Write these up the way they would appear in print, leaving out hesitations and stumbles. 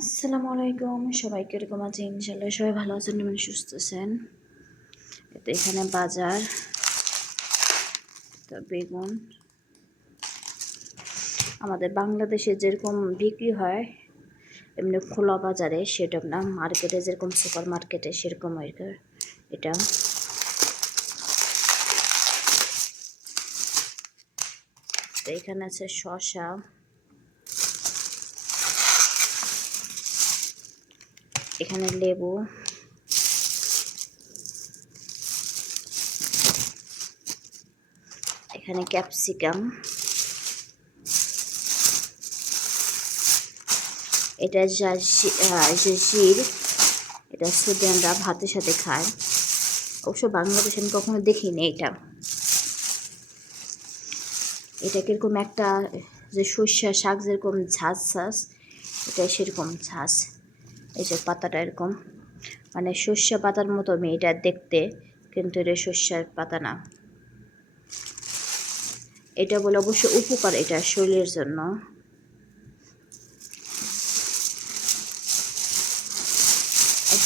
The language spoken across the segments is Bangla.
আসসালামু আলাইকুম, সবাই কিরকম আছেন? ইনশাল্লাহ সবাই ভালো আছেন এবং সুস্থ আছেন। তো এখানে বাজার, তো বেগুন আমাদের বাংলাদেশে যেরকম বিক্রি হয় এমনি খোলা বাজারে, সেটা না, মার্কেটে যেরকম সুপার মার্কেটে সেরকম এটা। তো এখানে আছে শসা, এখানে লেবু, এখানে ক্যাপসিকাম, এটা জির, এটা সুদানরা ভাতের সাথে খায়। অবশ্য বাংলাদেশে আমি কখনো দেখিনি এটা কিরকম একটা, যে সর্ষে শাক যেরকম ঝাঁজ, এটা সেরকম ঝাঁজ। এই যে পাতাটা এরকম, মানে সর্ষে পাতার মতো এটা দেখতে, কিন্তু এটা সর্ষের পাতা না। এটা বলে অবশ্য উপকার এটা শরীরের জন্য।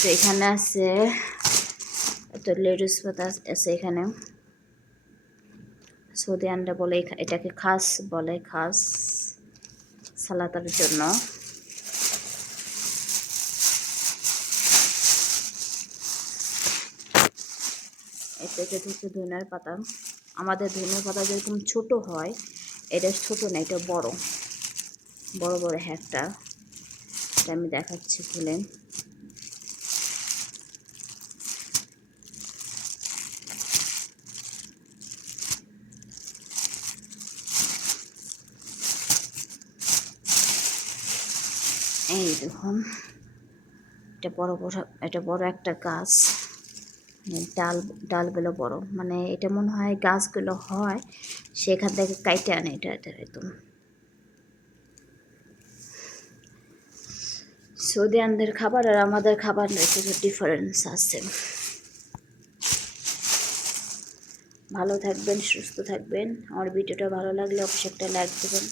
তো এখানে আছে তো লেটুস পাতা আছে এখানে। সৌদি আন্ডা বলে এটাকে খাস বলে, খাস সালাতার জন্য। এটা হচ্ছে ধনিয়ার পাতা। আমাদের ধনিয়ার পাতা যেরকম ছোট হয়, এটা ছোট না, এটা বড় বড় বড় একটা। এটা আমি দেখাচ্ছি খুলে। এই দেখুন, এটা বড় একটা গাছ। ডালগুলো বড়, মানে এটা মনে হয় গাছগুলো হয় সেখান থেকে কাইটে আনে এটা একদম। সৌদি আনদের খাবার আর আমাদের খাবার একটু ডিফারেন্স আছে। ভালো থাকবেন, সুস্থ থাকবেন। আমার ভিডিওটা ভালো লাগলে অবশ্যই একটা লাইক দেবেন।